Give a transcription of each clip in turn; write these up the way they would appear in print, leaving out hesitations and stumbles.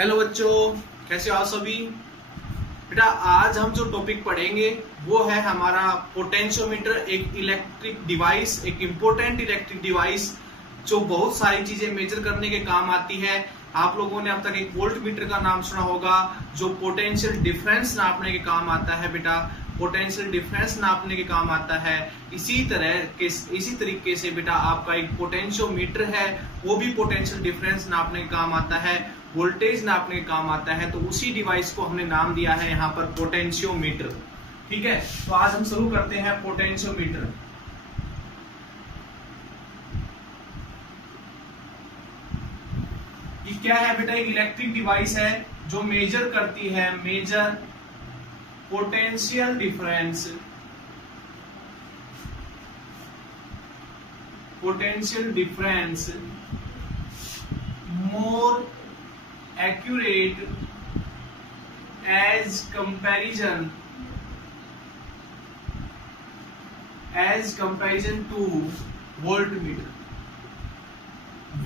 Hello बच्चों, कैसे हो आप सभी। बेटा आज हम जो टॉपिक पढ़ेंगे वो है हमारा पोटेंशियोमीटर। एक इलेक्ट्रिक डिवाइस, एक इम्पोर्टेंट इलेक्ट्रिक डिवाइस जो बहुत सारी चीजें मेजर करने के काम आती है। आप लोगों ने अब तक एक वोल्ट मीटर का नाम सुना होगा जो पोटेंशियल डिफरेंस नापने के काम आता है। बेटा पोटेंशियल डिफरेंस नापने के काम आता है। इसी तरीके से बेटा आपका एक पोटेंशियोमीटर है, वो भी पोटेंशियल डिफरेंस नापने के काम आता है, वोल्टेज नापने के काम आता है। तो उसी डिवाइस को हमने नाम दिया है यहाँ पर पोटेंशियोमीटर। ठीक है, तो आज हम शुरू करते हैं पोटेंशियोमीटर। ये क्या है बेटा? एक इलेक्ट्रिक डिवाइस है जो मेजर करती है, measure potential difference, potential difference more accurate as comparison to voltmeter।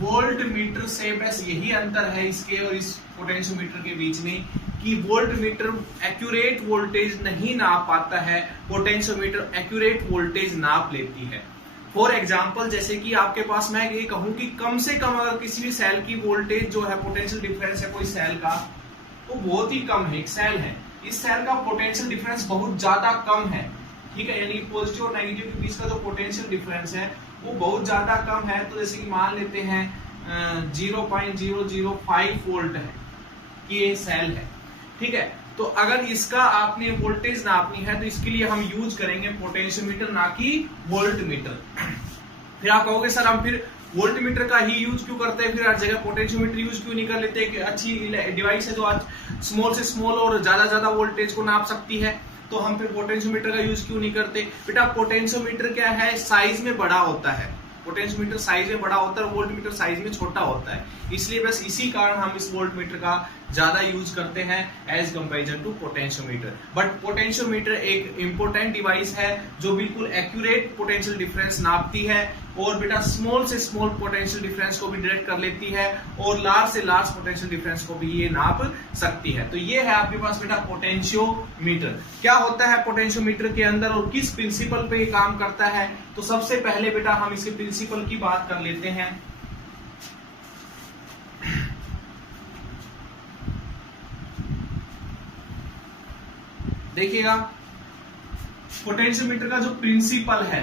Voltmeter से बस यही अंतर है इसके और इस पोटेंशियोमीटर के बीच में कि वोल्टमीटर एक्यूरेट वोल्टेज नहीं नाप पाता है, पोटेंशियोमीटर एक्यूरेट वोल्टेज नाप लेती है। फॉर एग्जाम्पल जैसे कि आपके पास मैं ये कहूं कि कम से कम अगर किसी भी सेल की वोल्टेज जो है, पोटेंशियल डिफरेंस है कोई सेल का, वो बहुत ही कम है। एक सेल है, इस सेल का पोटेंशियल डिफरेंस बहुत ज्यादा कम है। ठीक है, यानी पॉजिटिव और नेगेटिव के बीच का जो पोटेंशियल डिफरेंस है वो बहुत ज्यादा कम है। तो जैसे कि मान लेते हैं 0.005 वोल्ट है कि ये सेल है। ठीक है, तो अगर इसका आपने वोल्टेज नापनी है तो इसके लिए हम यूज करेंगे पोटेंशियोमीटर, ना कि वोल्टमीटर। फिर आप कहोगे सर हम फिर वोल्टमीटर का ही यूज क्यों करते हैं, फिर हर जगह पोटेंशियोमीटर यूज क्यों नहीं कर लेते? एक अच्छी डिवाइस है जो आज स्मॉल से स्मॉल और ज्यादा वोल्टेज को नाप सकती है, तो हम फिर पोटेंशियोमीटर का यूज क्यों नहीं करते? बेटा पोटेंशियोमीटर क्या है, साइज में बड़ा होता है। पोटेंशियोमीटर साइज में बड़ा होता है, वोल्टमीटर साइज में छोटा होता है। इसलिए बस इसी कारण हम इस वोल्टमीटर का ज्यादा यूज करते हैं as comparison to potentiometer. But potentiometer एक इंपॉर्टेंट डिवाइस है जो बिल्कुल एक्यूरेट पोटेंशियल डिफरेंस नापती है और बेटा स्मॉल से स्मॉल पोटेंशियल डिफरेंस को भी डिटेक्ट कर लेती है और लार्ज से लार्ज पोटेंशियल डिफरेंस को भी ये नाप सकती है। तो ये है आपके पास बेटा पोटेंशियोमीटर। क्या होता है पोटेंशियोमीटर के अंदर और किस प्रिंसिपल पे ये काम करता है? तो सबसे पहले बेटा हम इसके प्रिंसिपल की बात कर लेते हैं। देखिएगा पोटेंशियोमीटर का जो प्रिंसिपल है,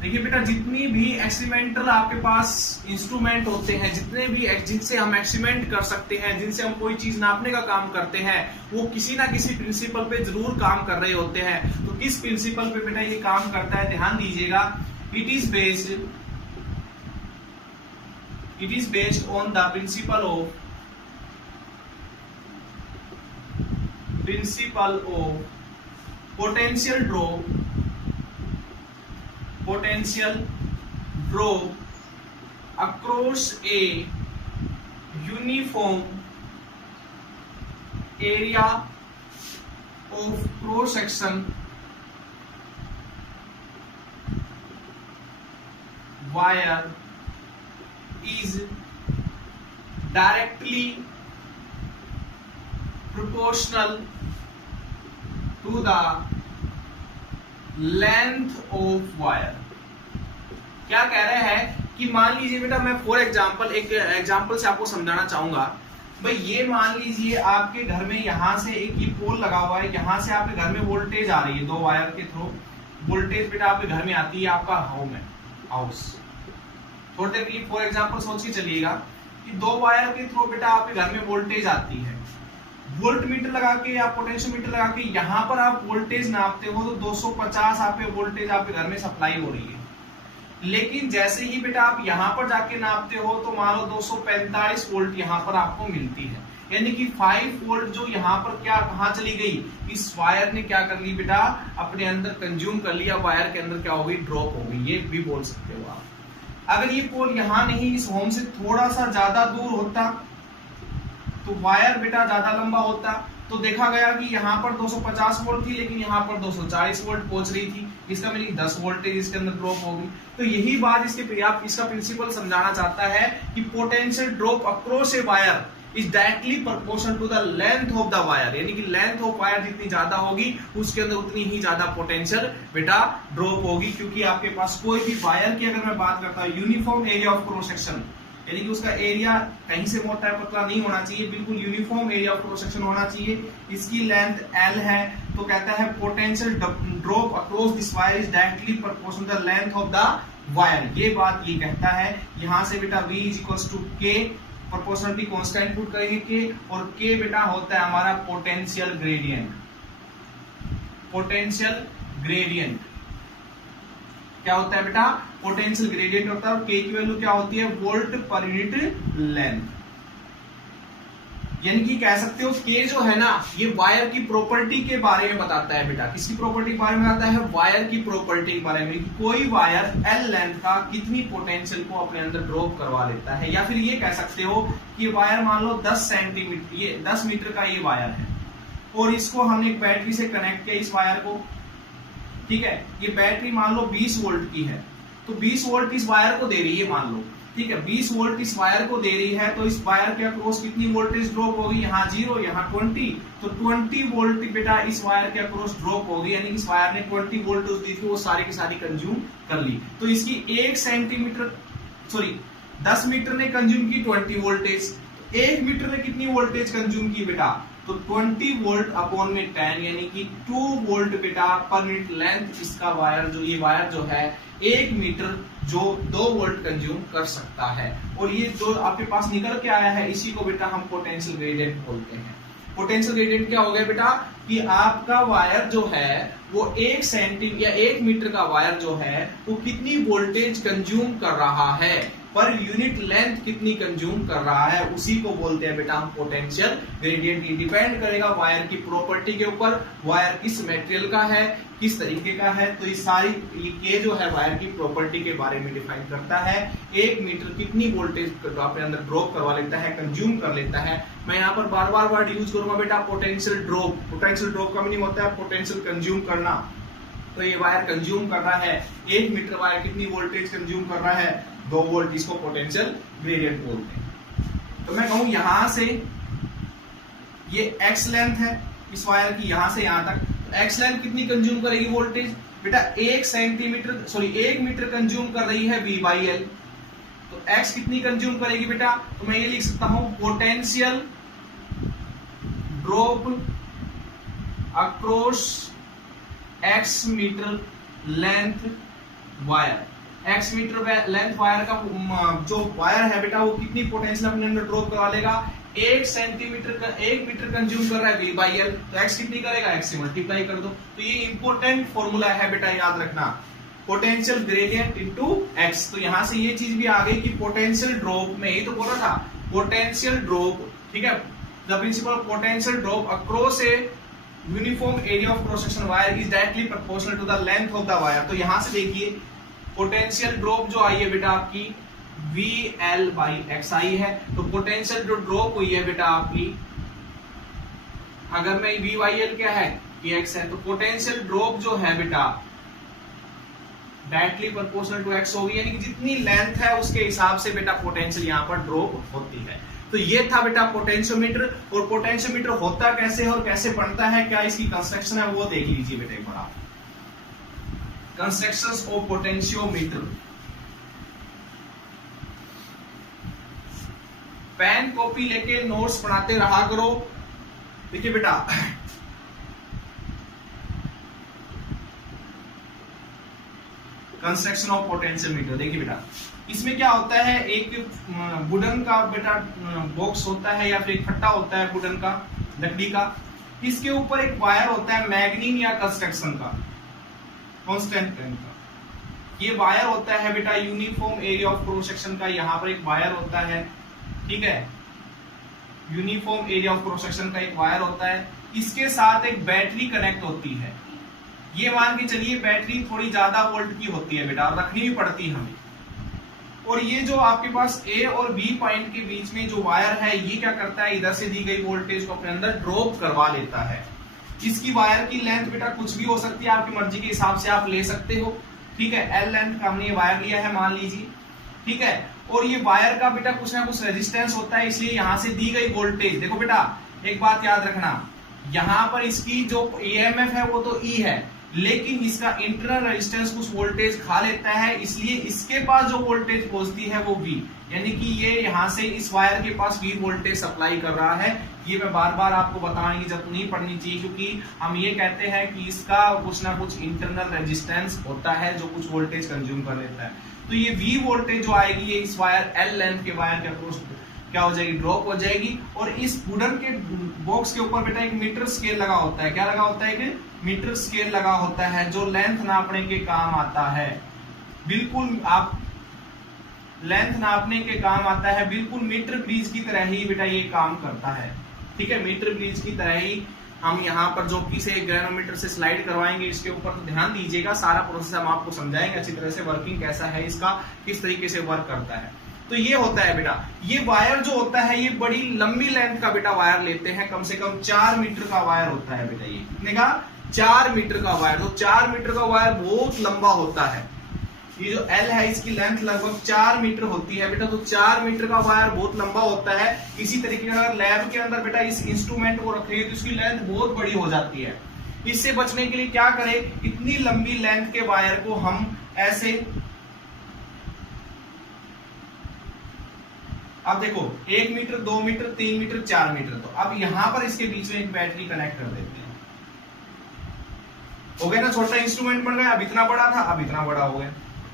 देखिए बेटा जितनी भी एक्सपेरिमेंटल आपके पास इंस्ट्रूमेंट होते हैं, जितने भी जिनसे हम एक्सपेरिमेंट कर सकते हैं, जिनसे हम कोई चीज नापने का काम करते हैं, वो किसी ना किसी प्रिंसिपल पे जरूर काम कर रहे होते हैं। तो किस प्रिंसिपल पे बेटा ये काम करता है, ध्यान दीजिएगा। It is based on the principle of potential drop across a uniform area of cross section wire is directly proportional to the length of wire। क्या कह रहे हैं कि मान लीजिए बेटा, मैं फॉर एग्जांपल एक एग्जांपल से आपको समझाना चाहूंगा। भाई ये मान लीजिए आपके घर में यहां से एक ये पोल लगा हुआ है, यहां से आपके घर में वोल्टेज आ रही है, दो वायर के थ्रू वोल्टेज बेटा आपके घर में आती है, आपका होम है, हाउस। थोड़ी देर के लिए फॉर एग्जांपल सोच के चलिएगा कि दो वायर के थ्रू बेटा आपके घर में वोल्टेज आती है। वोल्टमीटर लगा के या पोटेंशियोमीटर लगा के यहां पर आप वोल्टेज नापते हो तो 250 आप पे वोल्टेज आपके घर में सप्लाई हो रही है। लेकिन जैसे ही बेटा आप यहां पर जाके नापते हो तो मान लो 245 वोल्ट यहां पर आपको मिलती है, यानी कि 5 वोल्ट जो यहां पर क्या कहां चली गई, इस वायर ने क्या कर ली बेटा, अपने अंदर कंज्यूम कर लिया, वायर के अंदर क्या हो गई, ड्रॉप हो गई। ये भी बोल सकते हो आप। अगर ये पोल यहां नहीं, इस होम से थोड़ा सा ज्यादा दूर होता तो वायर बेटा ज्यादा लंबा होता, तो देखा गया कि यहाँ पर 250 वोल्ट थी लेकिन यहाँ पर 240 वोल्ट पहुंच रही थी। इसका मीनिंग 10 वोल्टेज इसके अंदर ड्रॉप होगी। तो यही बात इसका प्रिंसिपल समझाना चाहता है कि potential drop across a wire is directly proportional to the length of the wire, यानी कि लेंथ ऑफ वायर जितनी ज्यादा होगी उसके अंदर उतनी ही ज्यादा पोटेंशियल बेटा ड्रॉप होगी, क्योंकि आपके पास कोई भी वायर की अगर मैं बात करता हूं uniform area of cross section, यानी कि उसका एरिया कहीं से मोटा है पतला नहीं होना चाहिए, बिल्कुल uniform area of cross section होना चाहिए। इसकी लेंथ L है तो कहता है potential drop across this wire is directly proportional to the length of the wire. ये बात ये कहता है। यहां से बेटा V is equals to K, proportionality constant put करेंगे K, और K बेटा होता है हमारा पोटेंशियल ग्रेडियंट। पोटेंशियल ग्रेडियंट क्या होता है बेटा? पोटेंशियल ग्रेडियंट होता है। और K की वैल्यू क्या होती है? Volt per unit length. यानी कि कह सकते हो K जो है ना, ये वायर की प्रॉपर्टी के बारे में बताता है बेटा। किसकी प्रॉपर्टी के बारे में बताता है? वायर की प्रॉपर्टी के बारे में, कि कोई वायर L लेंथ का कितनी पोटेंशियल को अपने अंदर ड्रॉप करवा लेता है। या फिर ये कह सकते हो कि वायर मान लो 10 सेंटीमीटर, ये 10 मीटर का ये वायर है, और इसको हमने एक बैटरी से कनेक्ट किया इस वायर को, ठीक है। ये बैटरी मान लो 20 वोल्ट की है, तो 20 वोल्ट इस वायर को दे रही है मान लो, ठीक है। 20 वोल्ट इस वायर को दे रही है, तो इस वायर के अक्रॉस कितनी वोल्टेज ड्रॉप होगी? यहाँ 0, यहाँ 20, तो 20 वोल्ट बेटा इस वायर के अक्रॉस ड्रॉप होगी। यानी कि इस वायर ने 20 वोल्ट दी थी, वो सारी की सारी कंज्यूम कर ली। तो इसकी 1 सेंटीमीटर, सॉरी 10 मीटर ने कंज्यूम की 20 वोल्टेज, 1 मीटर ने कितनी वोल्टेज कंज्यूम की बेटा? तो 20 वोल्ट अपॉन में 10, यानी कि 2 वोल्ट बेटा पर मिनट लेंथ इसका वायर, जो ये वायर जो है 1 मीटर जो 2 वोल्ट कंज्यूम कर सकता है। और ये जो आपके पास निकल के आया है, इसी को बेटा हम पोटेंशियल ग्रेडियंट बोलते हैं। पोटेंशियल ग्रेडियंट क्या हो गया बेटा? कि आपका वायर जो है वो 1 सेंटीमीटर या 1 मीटर का वायर जो है वो कितनी वोल्टेज कंज्यूम कर रहा है, पर यूनिट लेंथ कितनी कंज्यूम कर रहा है, उसी को बोलते हैं बेटा हम पोटेंशियल ग्रेडियंट। ये डिपेंड करेगा वायर की प्रॉपर्टी के ऊपर, वायर किस मटेरियल का है, किस तरीके का है। तो ये सारी ये जो है वायर की प्रॉपर्टी के बारे में डिफाइन करता है। 1 मीटर कितनी वोल्टेज अपने अंदर ड्रॉप करवा लेता है, कंज्यूम कर लेता है। मैं यहाँ पर बार बार वर्ड यूज करूंगा बेटा, पोटेंशियल ड्रॉप। पोटेंशियल ड्रॉप का मीनिंग होता है पोटेंशियल कंज्यूम करना। तो ये वायर कंज्यूम कर रहा है, 1 मीटर वायर कितनी वोल्टेज कंज्यूम कर रहा है? 2 वोल्ट। इसको पोटेंशियल ग्रेडियंट बोलते हैं। तो मैं कहूं यहां से ये x लेंथ है इस वायर की, यहां से यहां तक, x लेंथ कितनी कंज्यूम करेगी वोल्टेज बेटा? 1 सेंटीमीटर, सॉरी 1 मीटर कंज्यूम कर रही है V/L। तो x कितनी कंज्यूम करेगी बेटा? तो मैं ये लिख सकता हूं potential drop across x metre length wire. x metre length wire का जो वायर है बेटा, वो कितनी पोटेंशियल अपने अंदर ड्रॉप करवा लेगा? 1 सेंटीमीटर का 1 मीटर कंज्यूम कर रहा है V/L, तो x कितनी करेगा? x से मल्टीप्लाई कर दो। तो ये इंपॉर्टेंट फॉर्मूला है बेटा, याद रखना, पोटेंशियल ग्रेडियंट इनटू x। तो यहां से ये चीज भी आ गई कि पोटेंशियल ड्रॉप में, ही तो बोला था पोटेंशियल ड्रॉप, ठीक है। The principle of potential drop across a uniform area of cross section wire is directly proportional to the length of the wire. तो यहां से देखिए पोटेंशियल ड्रॉप जो आई है बेटा आपकी VL/X आई है। तो पोटेंशियल जो ड्रॉप हुई है बेटा आपकी, अगर मैं V/L क्या है कि X है, तो पोटेंशियल ड्रॉप जो है बेटा डायरेक्टली प्रोपोर्शनल टू X होगी। यानी कि जितनी लेंथ है उसके हिसाब से बेटा पोटेंशियल यहां पर ड्रॉप होती है। तो ये था बेटा पोटेंशियोमीटर। और पोटेंशियोमीटर होता कैसे है और कैसे बनता है, क्या इसकी कंस्ट्रक्शन है, वो देख लीजिए बेटा एक बार आप। Constructions of potentiometer. Pen copy लेके नोट्स बनाते रहा करो। देखिए बेटा, कंस्ट्रक्शन ऑफ पोटेंशियोमीटर। देखिए बेटा, इसमें क्या होता है, एक वुडन का बेटा बॉक्स होता है या फिर एक फट्टा होता है वुडन का, लकड़ी का। इसके ऊपर एक वायर होता है मैग्नीन या कंस्ट्रक्शन का, कांस्टेंट का। ये वायर होता है बेटा uniform area of cross section का। यहाँ पर एक वायर होता है, ठीक है, uniform area of cross section का एक वायर होता है। इसके साथ एक बैटरी कनेक्ट होती है। ये मान के चलिए बैटरी थोड़ी ज्यादा वोल्ट की होती है बेटा, और रखनी भी पड़ती है हमें। और ये जो आपके पास A और B पॉइंट के बीच में जो वायर है, ये क्या करता है, इधर से दी गई वोल्टेज को अपने अंदर ड्रॉप करवा लेता है। इसकी वायर की लेंथ बेटा कुछ भी हो सकती है, आपकी मर्जी के हिसाब से आप ले सकते हो, ठीक है। L लेंथ का हमने वायर लिया है मान लीजिए, ठीक है। और ये वायर का बेटा कुछ ना कुछ रेजिस्टेंस होता है, इसलिए यहां से दी गई वोल्टेज, देखो बेटा एक बात याद रखना, यहां पर इसकी जो ईएमएफ है वो तो ई है, लेकिन इसका इंटरनल रेजिस्टेंस कुछ वोल्टेज खा लेता है, इसलिए इसके पास जो वोल्टेज पहुंचती है वो वी, यानी कि ये यहां से इस वायर के पास वी वोल्टेज सप्लाई कर रहा है। ये मैं बार बार आपको बताने की जरूरत नहीं पड़नी चाहिए, क्योंकि हम ये कहते हैं कि इसका कुछ ना कुछ इंटरनल रेजिस्टेंस होता है जो कुछ वोल्टेज कंज्यूम कर लेता है। तो ये वी वोल्टेज जो आएगी ये इस वायर एल लेंथ के वायर के अक्रॉस क्या हो जाएगी, ड्रॉप हो जाएगी। और इस वुडन के बॉक्स के ऊपर बेटा एक मीटर स्केल लगा होता है, क्या लगा होता है, एक मीटर स्केल लगा होता है जो लेंथ नापने के काम आता है। बिल्कुल आप लेंथ नापने के काम आता है, बिल्कुल मीटर ब्रिज की तरह ही बेटा ये काम करता है, ठीक है, मीटर ब्रिज की तरह ही। हम यहाँ पर जो कि से ग्रेनोमीटर से स्लाइड करवाएंगे इसके ऊपर तो ध्यान दीजिएगा, सारा प्रोसेस हम आपको समझाएंगे अच्छी तरह से, वर्किंग कैसा है इसका, किस तरीके से वर्क करता है। तो ये होता है बेटा, ये वायर जो होता है ये बड़ी लंबी लेंथ का बेटा वायर लेते हैं, कम से कम 4 मीटर का वायर होता है बेटा, ये कितने का, 4 मीटर का वायर। तो 4 मीटर का वायर बहुत लंबा होता है, ये जो एल है इसकी लेंथ लगभग 4 मीटर होती है बेटा। तो 4 मीटर का वायर बहुत लंबा होता है। इसी तरीके से अगर लैब के अंदर बेटा इस इंस्ट्रूमेंट को रखेंगे तो इसकी लेंथ बहुत बड़ी हो जाती है। इससे बचने के लिए क्या करें, इतनी लंबी लेंथ के वायर को हम ऐसे, अब देखो 1 मीटर 2 मीटर 3 मीटर 4 मीटर, तो अब यहां पर इसके बीच में एक बैटरी कनेक्ट कर देते हैं, हो गया ना, छोटा इंस्ट्रूमेंट बन गया, अब इतना बड़ा था अब इतना बड़ा हो गया,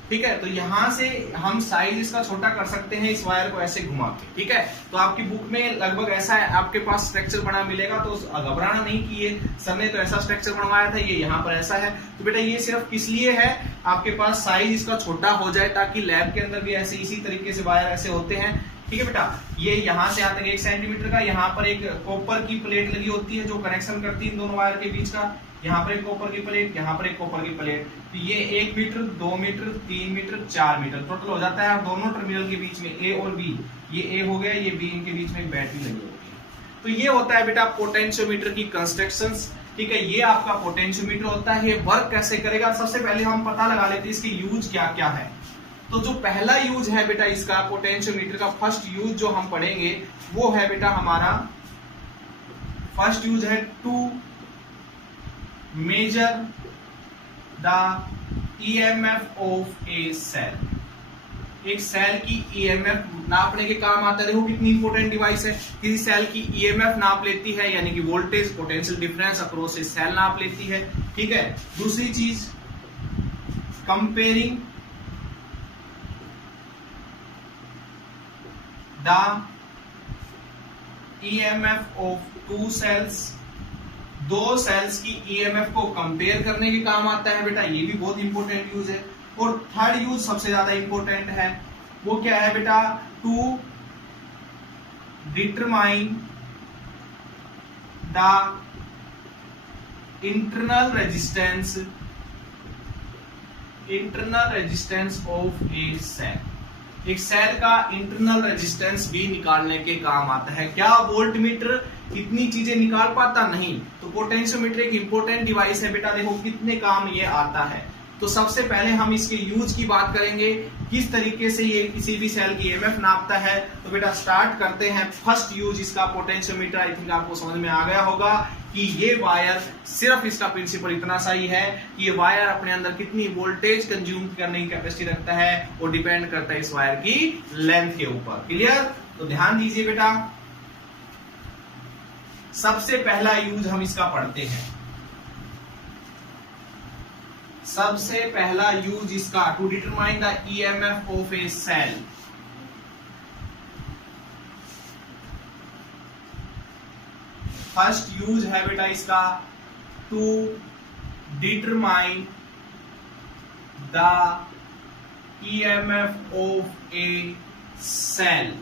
ठीक है। तो यहां से हम साइज इसका छोटा कर सकते हैं इस वायर को ऐसे घुमा के, ठीक है। तो आपकी बुक में लगभग ऐसा है, आपके पास स्ट्रक्चर बना मिलेगा, तो घबराना नहीं कि ये सर ने तो ऐसा स्ट्रक्चर बनवाया था, ये यहाँ पर ऐसा है। तो बेटा ये सिर्फ किस लिए है, आपके पास साइज इसका छोटा हो जाए, ताकि लैब के अंदर भी ऐसे इसी तरीके से वायर ऐसे होते हैं, ठीक है बेटा। ये यहां से आता है 1 सेंटीमीटर का, यहाँ पर एक कॉपर की प्लेट लगी होती है जो कनेक्शन करती है इन दोनों वायर के बीच का, यहाँ पर एक कॉपर की प्लेट, यहाँ पर एक कॉपर की प्लेट। तो ये 1 metre 2 metre 3 metre 4 metre total हो जाता है। दोनों टर्मिनल के बीच में ए और बी, ये ए हो गया, ये बी, इनके बीच में एक बैटरी लगी होती है। तो ये होता है बेटा पोटेंशियोमीटर की कंस्ट्रक्शंस, ठीक है। ये आपका पोटेंशियोमीटर होता है। ये वर्क कैसे करेगा, सबसे पहले हम पता लगा लेते हैं इसके यूज क्या क्या है। तो जो पहला यूज है बेटा इसका पोटेंशियोमीटर का, फर्स्ट यूज जो हम पढ़ेंगे वो है बेटा हमारा, फर्स्ट यूज है to measure the EMF of a cell. एक सेल की ईएमएफ नापने के काम आता है। देखो कितनी इंपॉर्टेंट डिवाइस है, किसी सेल की ईएमएफ नाप लेती है, यानी कि voltage potential difference across a cell नाप लेती है, ठीक है। दूसरी चीज comparing the EMF of two cells, दो सेल्स की ईएमएफ को कंपेयर करने के काम आता है बेटा, ये भी बहुत इंपॉर्टेंट यूज है। और थर्ड यूज सबसे ज्यादा इंपॉर्टेंट है, वो क्या है बेटा, to determine the internal resistance of a cell. एक सेल का इंटरनल रेजिस्टेंस भी निकालने के काम आता है। क्या वोल्टमीटर इतनी चीजें निकाल पाता, नहीं। तो पोटेंशियोमीटर एक इंपॉर्टेंट डिवाइस है बेटा, देखो कितने काम ये आता है। तो सबसे पहले हम इसके यूज की बात करेंगे, किस तरीके से ये किसी भी सेल की ईएमएफ नापता है। तो बेटा स्टार्ट करते हैं। फर्स्ट यूज इसका पोटेंशियोमीटर, आई थिंक आपको समझ में आ गया होगा कि ये वायर, सिर्फ इसका प्रिंसिपल इतना सा ही है कि ये वायर अपने अंदर कितनी वोल्टेज कंज्यूम करने की कैपेसिटी रखता है, वो डिपेंड करता है इस वायर की लेंथ के ऊपर। क्लियर? तो ध्यान दीजिए बेटा, सबसे पहला यूज हम इसका पढ़ते हैं। सबसे पहला यूज इसका, to determine the EMF of a cell. First use है बेटा इसका, to determine the EMF of a cell.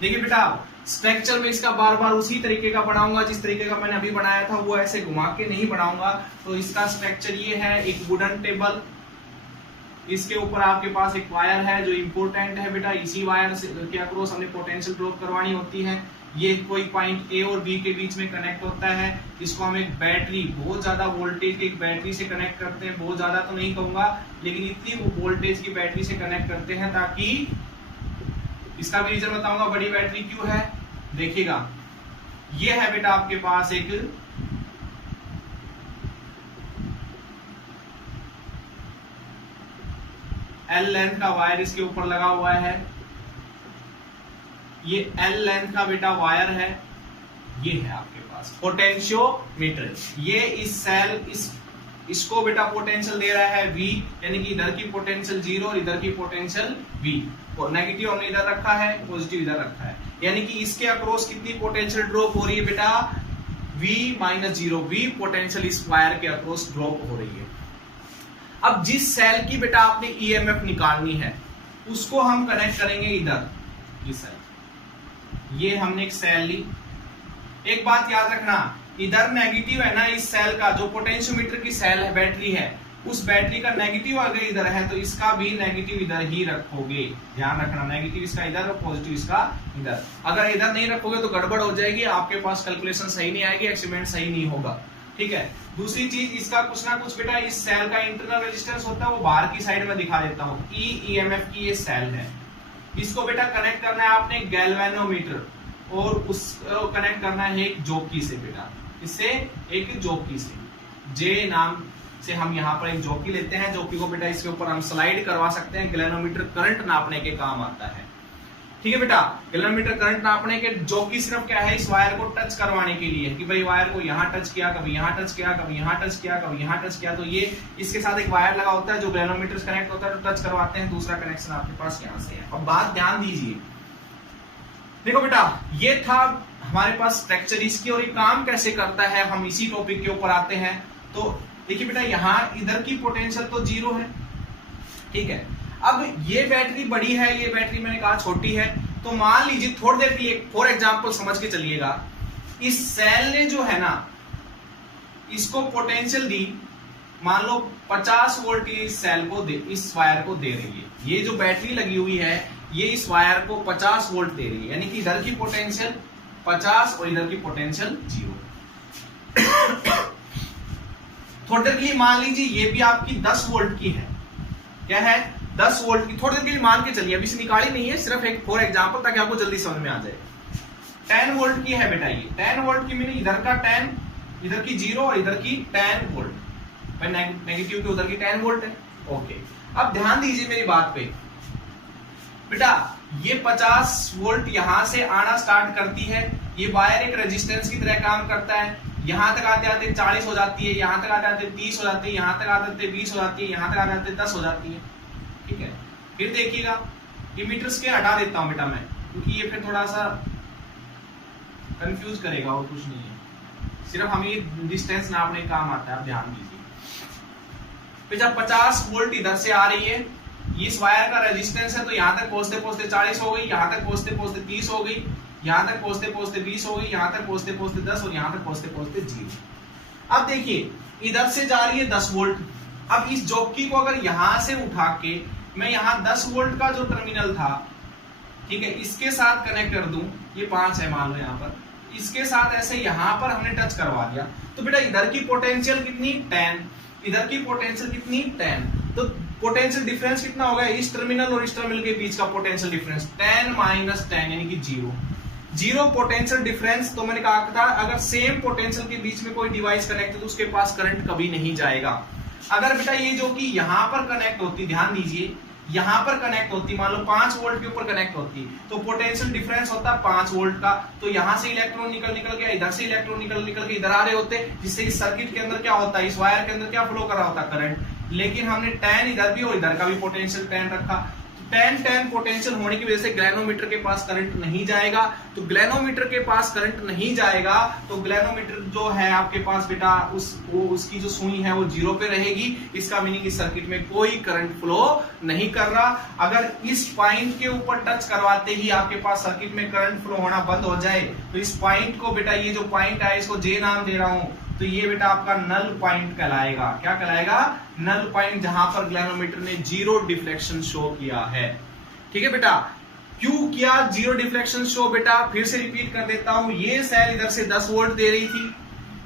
देखिए बेटा, स्ट्रक्चर में इसका बार बार उसी तरीके का बनाऊंगा जिस तरीके का मैंने अभी बनाया था, वो ऐसे घुमा के नहीं बनाऊंगा। तो इसका स्ट्रक्चर ये है, एक वुडन टेबल, इसके ऊपर आपके पास एक वायर है जो इंपॉर्टेंट है बेटा, इसी वायर से के अक्रॉस हमने पोटेंशियल ड्रॉप करवानी होती है। ये कोई पॉइंट ए और बी के बीच में कनेक्ट होता है, इसको हम एक बैटरी, बहुत ज्यादा वोल्टेज की एक बैटरी से कनेक्ट करते हैं, बहुत ज्यादा तो नहीं कहूंगा लेकिन इतनी वोल्टेज की बैटरी से कनेक्ट करते हैं ताकि, इसका भी रीजन बताऊंगा बड़ी बैटरी क्यों है, देखिएगा। ये है बेटा आपके पास एक एल लेंथ का वायर इसके ऊपर लगा हुआ है, ये एल लेंथ का बेटा वायर है। ये है आपके पास पोटेंशियोमीटर, ये इस सेल इसको बेटा पोटेंशियल दे रहा है V, यानी कि इधर की पोटेंशियल 0 और इधर की पोटेंशियल V। नेगेटिव हमने इधर रखा है, पॉजिटिव इधर रखा है, यानी कि इसके अक्रॉस कितनी पोटेंशियल ड्रॉप हो रही है बेटा, V-0, V पोटेंशियल इस वायर के अक्रॉस ड्रॉप हो रही है। अब जिस सेल की बेटा आपने EMF निकालनी है उसको हम कनेक्ट करेंगे इधर, इस सेल, ये हमने एक सेल ली। एक बात याद रखना, इधर नेगेटिव है ना इस सेल का, जो पोटेंशियोमीटर की सेल है, बैटरी है, उस बैटरी का नेगेटिव अगर इधर है तो इसका भी नेगेटिव इधर ही रखोगे, ध्यान रखना, नेगेटिव इसका इधर और पॉजिटिव इसका इधर। अगर इधर नहीं रखोगे तो गड़बड़ हो जाएगी, आपके पास कैलकुलेशन सही नहीं आएगी, एक्सपेरिमेंट सही नहीं होगा, ठीक है। दूसरी चीज, इसका कुछ ना कुछ बेटा इस सेल का इंटरनल रेजिस्टेंस होता है, वो बाहर की साइड में दिखा देता हूं, EMF की ये सेल है, इसको बेटा कनेक्ट करना है आपने गैल्वेनोमीटर, और उसको कनेक्ट करना है एक जॉकी से बेटा, इससे एक जॉकी से, जे नाम से हम यहाँ पर एक जॉकी लेते हैं। जॉकी को बेटा इसके ऊपर हम स्लाइड करवा सकते हैं, गैल्वेनोमीटर करंट नापने के काम आता है, ठीक है बेटा। गैल्वेनोमीटर करंट नापने के, जॉकी सिर्फ क्या है, इस वायर को टच करवाने के लिए, कि भाई वायर को यहाँ टच किया, कभी यहाँ टच किया, कभी यहाँ टच किया, कभी यहाँ टच किया, तो ये इसके साथ एक वायर लगा होता है जो गैल्वेनोमीटर कनेक्ट होता है, तो टच करवाते हैं। दूसरा कनेक्शन आपके पास यहाँ से है। अब बात ध्यान दीजिए, देखो बेटा, ये था हमारे पास स्ट्रक्चर इसकी, और ये काम कैसे करता है हम इसी टॉपिक के ऊपर आते हैं। तो देखिए बेटा, यहाँ इधर की पोटेंशियल तो 0 है, ठीक है। अब ये बैटरी बड़ी है, ये बैटरी मैंने कहा छोटी है, तो मान लीजिए थोड़ी देर के लिए फॉर एग्जांपल समझ के चलिएगा, इस सेल ने जो है ना इसको पोटेंशियल दी, मान लो 50 वोल्ट इस सेल को दे, इस वायर को दे रही है। ये जो बैटरी लगी हुई है ये इस वायर को 50 वोल्ट दे रही है, यानी कि इधर की पोटेंशियल 50 और इधर की पोटेंशियल 0। थोड़ी देर के लिए मान लीजिए ये भी आपकी 10 वोल्ट की है, क्या है, 10 वोल्ट की। थोड़ी देर के लिए मान के चलिए, अभी से निकाली नहीं है, सिर्फ एक फॉर एग्जांपल ताकि आपको जल्दी समझ में आ जाए। 10 वोल्ट की है बेटा ये, 10 वोल्ट की मैंने इधर का 10, इधर की 0 और इधर की 10 वोल्ट, नेगेटिव की उधर की 10 वोल्ट है, ओके। अब ध्यान दीजिए मेरी बात पे बेटा, ये 50 वोल्ट यहां से आना स्टार्ट करती है, ये वायर एक रेजिस्टेंस की तरह काम करता है, यहां तक आते आते 40 हो जाती है, यहां तक आते आते 30 हो जाती है, यहां तक आते आते 20 हो जाती है, यहां तक आते आते 10 हो जाती है, ठीक है। फिर देखिएगा, मीटर्स के हटा देता हूं बेटा मैं, क्योंकि ये फिर थोड़ा सा कंफ्यूज करेगा और कुछ नहीं है, सिर्फ हमें ये डिस्टेंस नापने का काम आता है। अब ध्यान दीजिए, फिर जब 50 वोल्ट इधर से आ रही है, इस वायर का रेजिस्टेंस है, तो यहां तक पहुंचते पहुंचते 40 हो गई, यहां तक पहुंचते पहुंचते 30 हो गई, यहां तक पहुंचते पहुंचते 20 हो गई, यहां तक पहुंचते पहुंचते 10 और यहां तक पहुंचते पहुंचते 0। अब देखिए, इधर से जा रही है 10 वोल्ट। अब इस जॉकी को अगर यहां से उठा के मैं यहां 10 वोल्ट का जो टर्मिनल था, ठीक है, इसके साथ कनेक्ट कर दूं, ये 5 है मान लो यहां पर, इसके साथ ऐसे यहां पर हमने टच करवा दिया, तो बेटा इधर की पोटेंशियल कितनी, 10, इधर की पोटेंशियल कितनी, 10, तो पोटेंशियल डिफरेंस कितना होगा, इस टर्मिनल और इस टर्मिनल के बीच का पोटेंशियल डिफरेंस 10 माइनस 10 यानी कि 0 पोटेंशियल डिफरेंस। तो मैंने कहा था, अगर सेम पोटेंशियल के बीच में कोई डिवाइस कनेक्ट है तो उसके पास करंट कभी नहीं जाएगा। अगर बेटा ये जो कि यहां पर कनेक्ट होती, ध्यान दीजिए, यहां पर कनेक्ट होती, मान लो 5 वोल्ट के ऊपर कनेक्ट होती, तो पोटेंशियल डिफरेंस होता 5 वोल्ट का, तो यहां से इलेक्ट्रॉन निकल गया, इधर से इलेक्ट्रॉन निकल के इधर आ रहे होते, जिससे इस सर्किट के अंदर क्या होता है, इस वायर के अंदर क्या फ्लो कर रहा होता, करंट। लेकिन हमने 10 इधर भी और इधर का भी पोटेंशियल 10 रखा, 10 पोटेंशियल होने की वजह से ग्लैनोमीटर के पास करंट नहीं जाएगा। तो ग्लैनोमीटर के पास करंट नहीं जाएगा तो ग्लैनोमीटर जो है आपके पास बेटा, उसकी जो सुई है वो 0 पे रहेगी। इसका मीनिंग इस सर्किट में कोई करंट फ्लो नहीं कर रहा। अगर इस पॉइंट के ऊपर टच करवाते ही आपके पास सर्किट में करंट फ्लो होना बंद हो जाए, तो इस पॉइंट को बेटा, ये जो पॉइंट है इसको जे नाम दे रहा हूं, तो ये बेटा आपका नल पॉइंट कहलाएगा। क्या कहलाएगा? नल पॉइंट, जहां पर ग्लैनोमीटर ने जीरो डिफ्लेक्शन शो किया है। ठीक है बेटा, क्यों किया जीरो डिफ्लेक्शन शो बेटा? फिर से रिपीट कर देता हूं, ये सेल इधर से 10 वोल्ट दे रही थी,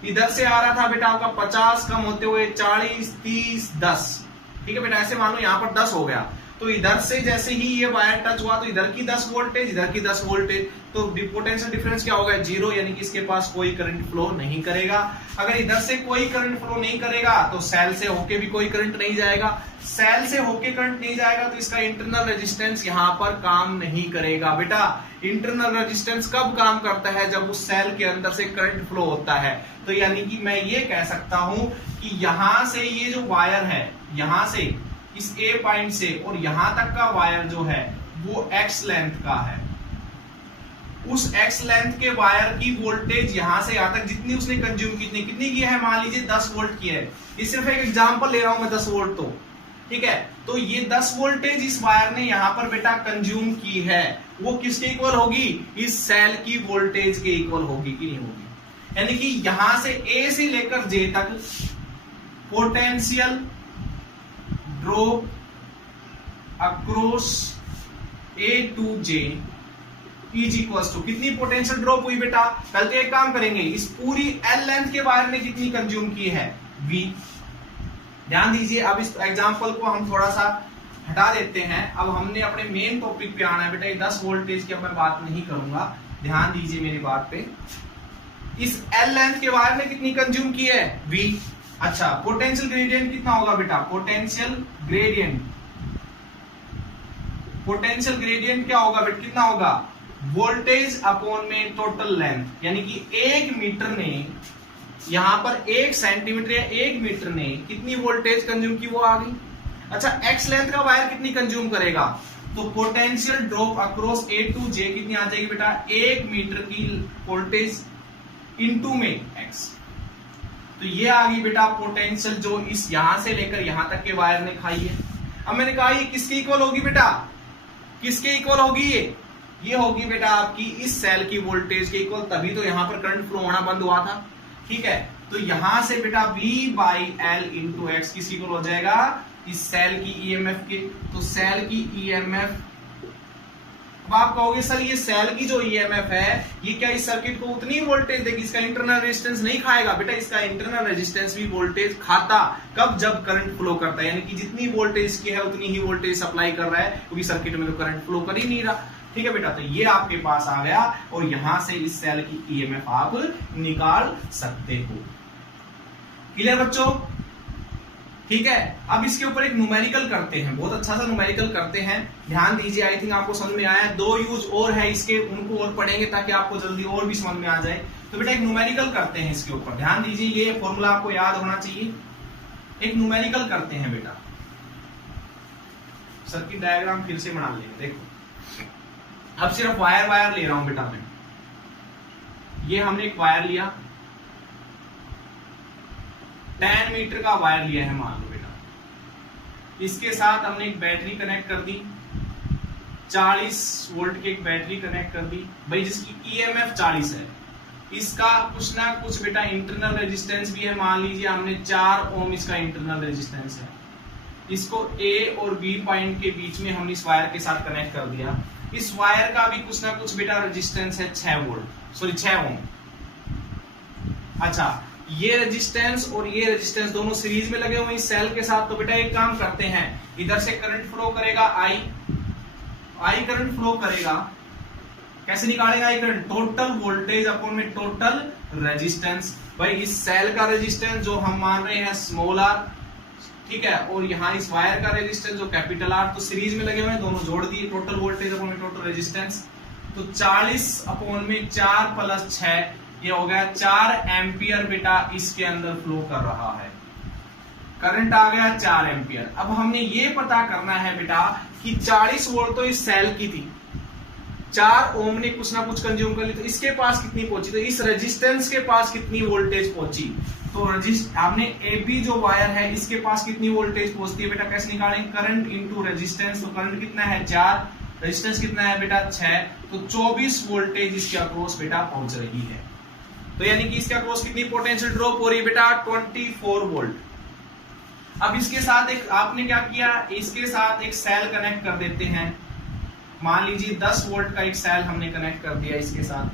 इधर से आ रहा था बेटा आपका 50 कम होते हुए 40, 30, 10। ठीक है बेटा, ऐसे मान लो यहां पर 10 हो गया, तो इधर से जैसे ही ये वायर टच हुआ तो इधर की 10 वोल्टेज, इधर की 10 वोल्टेज, तो पोटेंशियल डिफरेंस क्या होगा? जीरो, यानी कि इसके पास कोई करंट फ्लो नहीं करेगा। अगर इधर से कोई करंट फ्लो नहीं करेगा तो सेल से होके भी कोई करंट नहीं जाएगा, सेल से होके करंट नहीं जाएगा तो इसका इंटरनल रेजिस्टेंस यहां पर काम नहीं करेगा। बेटा इंटरनल रेजिस्टेंस कब काम करता है? जब उस सेल के अंदर से करंट फ्लो होता है। तो यानी कि मैं ये कह सकता हूं कि यहां से ये जो वायर है, यहां से इस ए पॉइंट से और यहां तक का वायर जो है वो एक्स लेंथ का है। उस एक्स लेंथ के वायर की वोल्टेज यहां से यहां तक जितनी उसने कंज्यूम कितनी की है? मान लीजिए 10 वोल्ट की है। ये सिर्फ एक एग्जांपल ले रहा हूं मैं, 10 वोल्ट तो ठीक है। तो ये 10 वोल्टेज इस वायर ने यहां पर बेटा कंज्यूम की है, वो किसके इक्वल होगी? इस सेल की वोल्टेज के इक्वल होगी कि नहीं होगी? यानी कि यहां से ए से लेकर जे तक potential drop across A to J is equals to, कितनी पोटेंशियल ड्रॉप हुई बेटा? पहले तो एक काम करेंगे, इस पूरी एल लेंथ के वायर ने कितनी कंज्यूम की है? वी। ध्यान दीजिए, अब इस एग्जांपल को हम थोड़ा सा हटा देते हैं। अब हमने अपने मेन टॉपिक पे आना है बेटा। ये 10 वोल्टेज की अब मैं बात नहीं करूंगा, ध्यान दीजिए मेरी बात पे। इस एल लेंथ के वायर ने कितनी कंज्यूम की है? वी। अच्छा, पोटेंशियल ग्रेडियंट कितना होगा बेटा? पोटेंशियल ग्रेडियंट क्या होगा बेटा? कितना होगा? वोल्टेज अपॉन में टोटल लेंथ, यानी कि 1 मीटर ने यहां पर 1 सेंटीमीटर या 1 मीटर ने कितनी वोल्टेज कंज्यूम की, वो आ गई। अच्छा, एक्स लेंथ का वायर कितनी कंज्यूम करेगा? तो potential drop across A to J कितनी आ जाएगी बेटा? 1 मीटर की वोल्टेज इनटू में एक्स। तो ये आ गई बेटा पोटेंशियल जो इस यहां से लेकर यहां तक के वायर ने खाई है। अब मैंने कहा ये किसके इक्वल होगी बेटा? किसके इक्वल होगी? ये होगी बेटा आपकी इस सेल की वोल्टेज के इक्वल, तभी तो यहां पर करंट फ्लो होना बंद हुआ था। ठीक है, तो यहां से बेटा V by L into x किस इक्वल हो जाएगा? इस सेल की ईएमएफ के। तो सेल की ईएमएफ, अब आप कहोगे सर ये सेल की जो ईएमएफ है ये क्या इस सर्किट को उतनी वोल्टेज देगी? इसका इंटरनल रेजिस्टेंस नहीं खाएगा बेटा, इसका इंटरनल रेजिस्टेंस भी वोल्टेज खाता। कब? जब करंट फ्लो करता है, यानी कि जितनी वोल्टेज की है उतनी ही वोल्टेज सप्लाई कर रहा है, क्योंकि सर्किट में तो करंट फ्लो कर ही नहीं रहा। ठीक है बेटा, तो ये आपके पास आ गया और यहां से इस सेल की ईएमएफ आप निकाल सकते हो। क्लियर बच्चों? ठीक है, अब इसके ऊपर एक न्यूमेरिकल करते हैं, बहुत अच्छा सा न्यूमेरिकल करते हैं। ध्यान दीजिए, आई थिंक आपको समझ में आया। 2 यूज और है इसके, उनको और पढ़ेंगे ताकि आपको जल्दी और भी समझ में आ जाए। तो बेटा एक न्यूमेरिकल करते हैं इसके ऊपर, ध्यान दीजिए, ये फॉर्मूला आपको याद होना चाहिए। एक न्यूमेरिकल करते हैं बेटा। सर्किट डायग्राम फिर से बना लेंगे। देखो, अब सिर्फ वायर ले रहा हूं बेटा मैं। ये हमने एक वायर लिया, 10 मीटर का वायर लिया है मान लो बेटा। इसके साथ हमने एक बैटरी कनेक्ट कर दी, 40 वोल्ट की एक बैटरी कनेक्ट कर दी भाई, जिसकी ईएमएफ 40 है। इसका कुछ ना कुछ बेटा इंटरनल रेजिस्टेंस भी है, मान लीजिए हमने 4 ओम इसका इंटरनल रेजिस्टेंस है। इसको ए और बी पॉइंट के बीच में हमने इस वायर के साथ कनेक्ट कर दिया। इस वायर का भी कुछ ना कुछ बेटा रेजिस्टेंस है 6 ओम। अच्छा, ये रेजिस्टेंस और ये रेजिस्टेंस दोनों सीरीज में लगे हुए इस सेल के साथ। तो बेटा एक काम करते हैं, इधर से करंट फ्लो करेगा आई करंट फ्लो करेगा। कैसे निकालेगा I current? Total voltage upon में टोटल रेजिस्टेंस। भाई इस सेल का रेजिस्टेंस जो हम मान रहे हैं स्मॉल आर, ठीक है, और यहाँ इस वायर का रेजिस्टेंस जो कैपिटल आर, तो सीरीज में लगे हुए हैं, दोनों जोड़ दिए। टोटल वोल्टेज अपॉन में टोटल रेजिस्टेंस, तो 40 अपॉन में 4 प्लस 6, ये हो गया 4 एम्पियर बेटा इसके अंदर फ्लो कर रहा है। करंट आ गया 4 एम्पियर। अब हमने ये पता करना है बेटा कि 40 वोल्ट तो इस सेल की थी, 4 ओम ने कुछ ना कुछ कंज्यूम कर ली, तो इसके पास कितनी पहुंची? तो इस रेजिस्टेंस के पास कितनी वोल्टेज पहुंची? तो हमने AB जो वायर है इसके पास कितनी वोल्टेज पहुंचती है बेटा? कैसे निकालेंगे? Current into resistance. तो करंट कितना है? 4, रेजिस्टेंस कितना है बेटा? 6, तो 24 वोल्टेज इसके अक्रॉस बेटा पहुंच रही है। तो यानी कि इसके अक्रॉस कितनी पोटेंशियल ड्रॉप हो रही है बेटा 24 वोल्ट। अब इसके साथ एक आपने क्या किया, इसके साथ एक सेल कनेक्ट कर देते हैं। मान लीजिए 10 वोल्ट का एक सेल हमने कनेक्ट कर दिया इसके साथ,